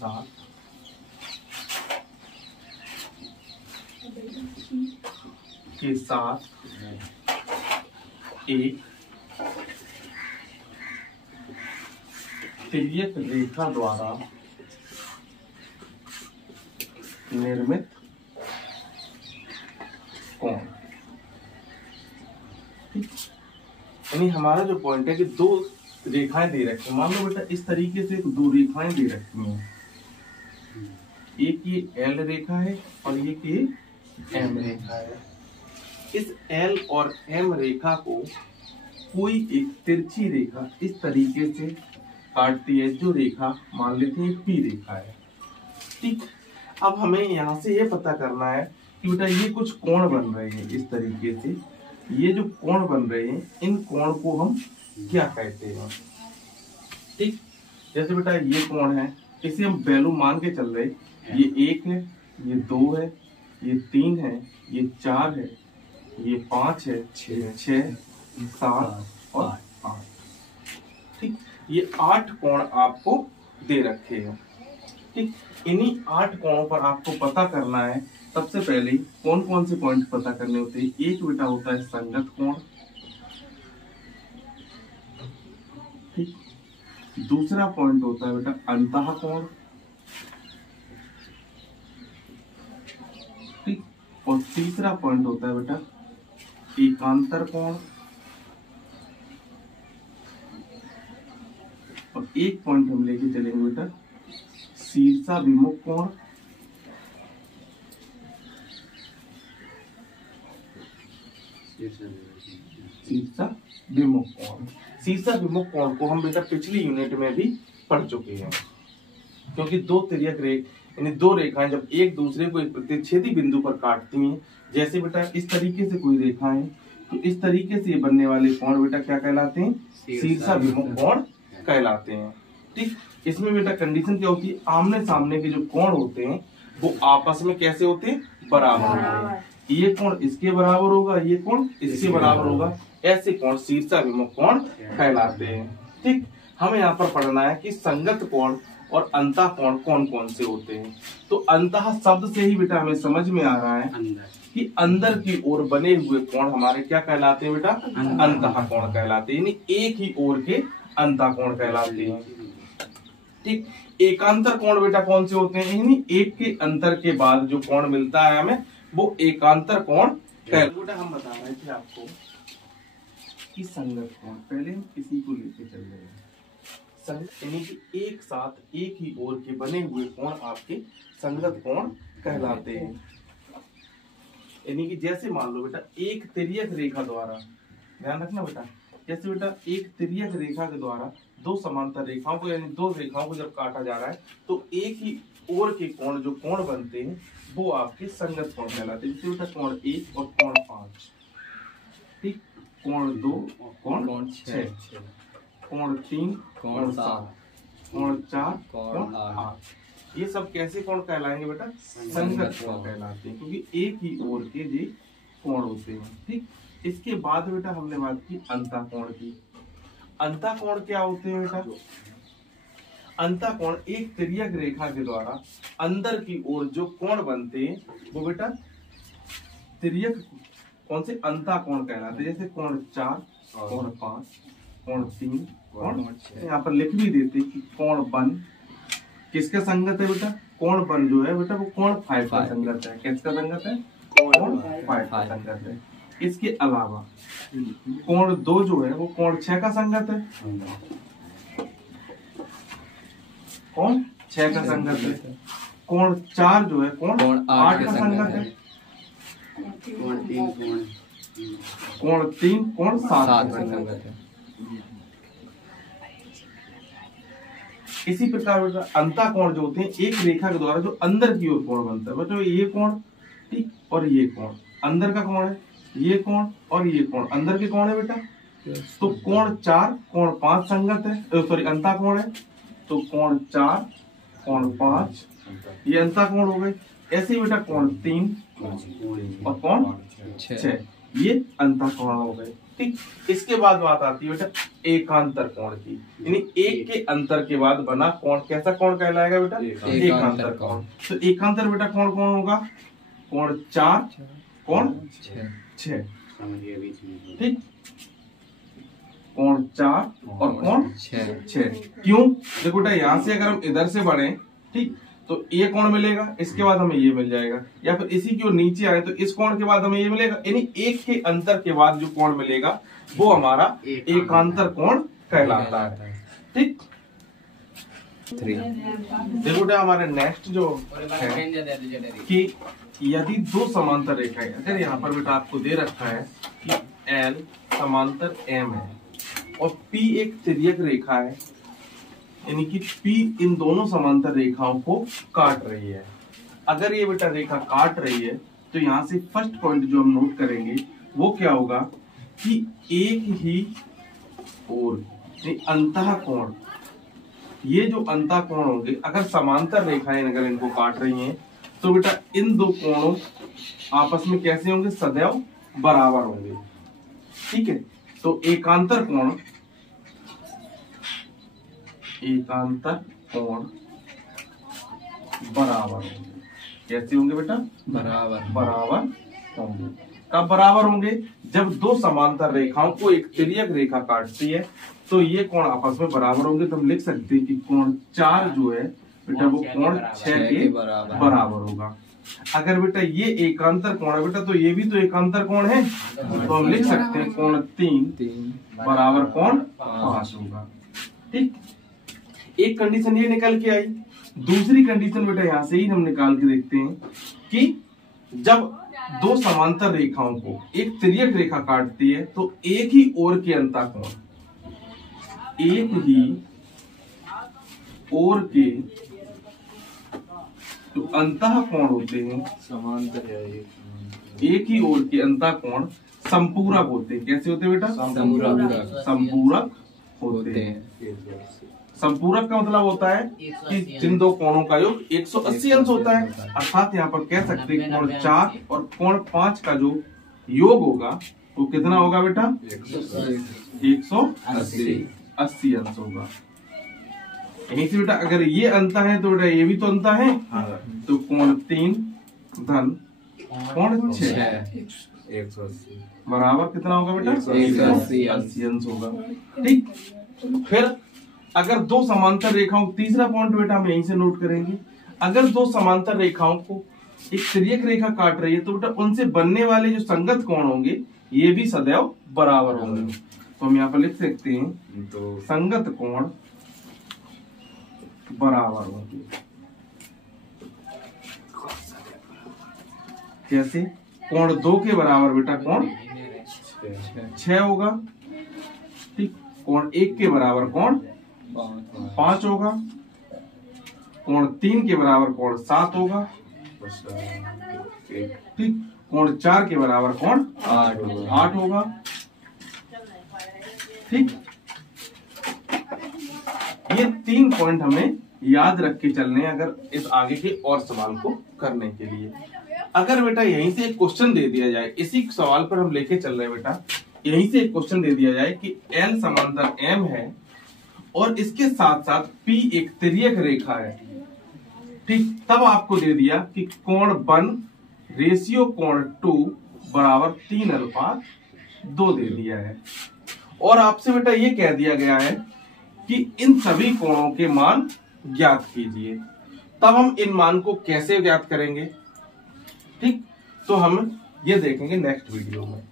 साथ के साथ एक तिर्यक रेखा द्वारा निर्मित कोण। यानी हमारा जो पॉइंट है कि दो रेखाएं दे रखी हैं। मान लो बेटा इस तरीके से दो रेखाएं दे रखी हैं, एक ये एल रेखा है और एक ये एम रेखा है। इस एल और एम रेखा को कोई एक तिरछी रेखा इस तरीके से काटती है, जो रेखा मान लेते हैं पी रेखा है। ठीक, अब हमें यहाँ से ये पता करना है कि बेटा ये कुछ कोण बन रहे हैं इस तरीके से। ये जो कोण बन रहे हैं, इन कोण को हम क्या कहते हैं? ठीक, जैसे बेटा ये कोण है, इसे हम वैल्यू मान के चल रहे, ये 1 है, ये 2 है, ये 3 है, ये 4 है, ये 5 है, 6 7 और 8। ठीक, ये 8 कोण आपको दे रखे हैं। ठीक, इन्हीं 8 कोणों पर आपको पता करना है। सबसे पहले कौन कौन से पॉइंट पता करने होते हैं? एक बेटा होता है संगत कोण, ठीक, दूसरा पॉइंट होता है बेटा अंतः कोण, ठीक, और तीसरा पॉइंट होता है बेटा एकांतर कोण, और एक पॉइंट हम लेके चलेंगे बेटा शीर्षाभिमुख कोण, शीर्षाभिमुख कोण। शीर्षाभिमुख कोण को हम बेटा पिछली यूनिट में भी पढ़ चुके हैं, क्योंकि दो तिर्यक यानी दो रेखाएं जब एक दूसरे को एक प्रतिच्छेदी बिंदु पर काटती हैं, जैसे बेटा इस तरीके से कोई रेखा है, तो इस तरीके से बनने वाले कोण बेटा क्या कहलाते हैं? शीर्षाभिमुख कोण कहलाते हैं। ठीक, इसमें बेटा कंडीशन क्या होती है? आमने सामने के जो कोण होते हैं वो आपस में कैसे होते हैं? बराबर होते हैं। ये कोण इसके बराबर होगा, ये कोण इसके बराबर होगा, ऐसे कोण शीर्षाभिमुख कोण कहलाते हैं। ठीक, हमें यहाँ पर पढ़ना है कि संगत कोण और अंतः कोण कौन कौन से होते हैं। तो अंतः शब्द से ही बेटा हमें समझ में आ रहा है कि अंदर की ओर बने हुए कोण हमारे क्या कहलाते हैं बेटा? अंतः कोण कहलाते हैं, यानी एक ही ओर के अंतः कोण कहलाते हैं। ठीक, एकांतर कोण बेटा कौन से होते हैं? यानी एक के अंतर के बाद जो कोण मिलता है हमें, वो एकांतर कोण कहलाता है। हम बता रहे थे आपको कि संगत कोण, पहले हम इसी को लेके चल रहे हैं। संगत यानी कि एक साथ एक ही ओर के बने हुए कोण आपके संगत कोण कहलाते हैं। यानी कि जैसे मान लो बेटा एक तिर्यक रेखा द्वारा, ध्यान रखना बेटा, जैसे बेटा एक तिर्यक रेखा के द्वारा दो समांतर रेखाओं को यानी दो रेखाओं को जब काटा जा रहा है, तो एक ही ओर के कोण जो कोण बनते हैं वो आपके संगत कोण कहलाते हैं। जैसे बेटा कोण 1 और कोण 5, ठीक, कोण 2 और कोण 6, कोण 3 कोण 7, कोण 4 कोण 8। ये सब कैसे कोण कहलाएंगे बेटा? संगत कोण कहलाते हैं, क्योंकि एक ही ओर के ये कोण होते हैं। ठीक, इसके बाद बेटा हमने बात की अंतः कोण की। अंतः कोण क्या होते हैं बेटा? अंतः कोण एक तिर्यक रेखा के द्वारा अंदर की ओर जो कोण बनते हैं वो बेटा तिर्यक कौन से अंतः कोण कहलाते हैं। जैसे कोण 4 कोण 5 कोण 3 कोण 6। यहाँ पर लिख भी देते कि कोण बन किसका संगत है बेटा? कोण बन जो है बेटा वो कोण 5 का संगत है। किसका संगत है? कोण 5 का संगत है। इसके अलावा कोण 2 जो है वो कोण 6 का संगत है। कोण 6 का संगत है। कोण 4 जो है कोण 8 का संगत है। कोण 3 कोण 7 का संगत है। इसी प्रकार अंतः कोण जो होते हैं एक रेखा के द्वारा जो अंदर की ओर कोण बनता है। बच्चों ये कोण, ठीक, और ये कोण अंदर का कोण है, ये कोण और ये कोण अंदर के कोण है बेटा। तो कोण 4 कोण 5 संगत है, सॉरी अंतः कोण है। तो कोण 4 कोण 5 ये अंतः कोण हो गए। ऐसे ही बेटा कोण 3 और कोण 6 ये अंतःकोण हो गए। ठीक, इसके बाद बात आती है बेटा एकांतर कोण की, यानी एक के अंतर के बाद बना कोण कैसा कोण कहलाएगा बेटा? एकांतर कोण। तो एकांतर बेटा कौन कौन होगा? कोण 4, कोण 6। ठीक, कोण 4 और कोण 6। क्यों? देखो बेटा यहाँ से अगर हम इधर से बढ़े, ठीक, तो ये कोण मिलेगा, इसके बाद हमें ये मिल जाएगा, या फिर इसी की ओर नीचे आए तो इस कोण के बाद हमें ये मिलेगा, यानी एक के अंतर के बाद जो कोण मिलेगा वो हमारा एकांतर कोण कहलाता है। ठीक, देखो बेटा हमारे नेक्स्ट जो है कि यदि दो समांतर रेखाएं, अगर यहाँ पर बेटा आपको दे रखा है कि L समांतर M है और P एक तिर्यक रेखा है, यानी कि P इन दोनों समांतर रेखाओं को काट रही है। अगर ये बेटा रेखा काट रही है तो यहाँ से फर्स्ट पॉइंट जो हम नोट करेंगे वो क्या होगा कि एक ही ओर अंतःकोण, ये जो अंतःकोण होंगे अगर समांतर रेखाएं अगर इनको काट रही हैं तो बेटा इन दो कोणों आपस में कैसे होंगे? सदैव बराबर होंगे। ठीक है, तो एकांतर कोण बराबर होंगे। कैसे होंगे बेटा? बराबर होंगे। कब बराबर होंगे? जब दो समांतर रेखाओं को एक तिर्यक रेखा काटती है तो ये कोण आपस में बराबर होंगे। तो हम लिख सकते हैं कि कोण 4 जो है बेटा वो कोण 6 के बराबर होगा। अगर बेटा ये एकांतर कोण है बेटा तो ये भी तो एकांतर कोण है, तो हम लिख सकते हैं कोण 3 बराबर कोण 5 होगा। ठीक, एक कंडीशन ये निकल के आई। दूसरी कंडीशन बेटा यहाँ से ही हम निकाल के देखते हैं कि जब दो समांतर रेखाओं को एक तिर्यक रेखा काटती है तो एक ही ओर के अंतःकोण, एक ही ओर के जो अंतःकोण होते हैं समांतर है, एक ही ओर के अंतःकोण संपूरक होते हैं। कैसे होते हैं बेटा? संपूरक होते हैं। संपूरक का मतलब होता है कि जिन दो कोणों का योग 180 अंश होता है, अर्थात यहाँ पर कह सकते हैं कोण 4 और कोण 5 का जो योग होगा वो कितना होगा बेटा? 180 अंश होगा। यहीं से बेटा अगर ये अंतर है तो बेटा ये भी तो अंतर है, तो कोण 3 धन कोण 6 बराबर कितना होगा बेटा? 180 अंश होगा। ठीक, फिर अगर दो समांतर रेखाओं, तीसरा पॉइंट बेटा हम यहीं से नोट करेंगे, अगर दो समांतर रेखाओं को एक तिर्यक रेखा काट रही है तो बेटा उनसे बनने वाले जो संगत कोण होंगे ये भी सदैव बराबर होंगे। तो हम यहाँ पर लिख सकते हैं तो संगत कोण बराबर होंगे। कैसे? कोण 2 के बराबर बेटा कोण 6 होगा। ठीक, कोण 1 के बराबर कोण 5 होगा, कोण 3 के बराबर कोण 7 होगा। ठीक, कोण 4 के बराबर कोण 8 होगा। ठीक, ये 3 पॉइंट हमें याद रख के चलने अगर इस आगे के और सवाल को करने के लिए। अगर बेटा यहीं से एक क्वेश्चन दे दिया जाए, इसी सवाल पर हम लेके चल रहे हैं बेटा, यहीं से एक क्वेश्चन दे दिया जाए कि L समांतर M है और इसके साथ साथ P एक तिर्यक रेखा है। ठीक, तब आपको दे दिया कि कोण 1 रेशियो कोण 2 बराबर 3:2 दे दिया है और आपसे बेटा ये कह दिया गया है कि इन सभी कोणों के मान ज्ञात कीजिए। तब हम इन मान को कैसे ज्ञात करेंगे? ठीक, तो हम ये देखेंगे नेक्स्ट वीडियो में।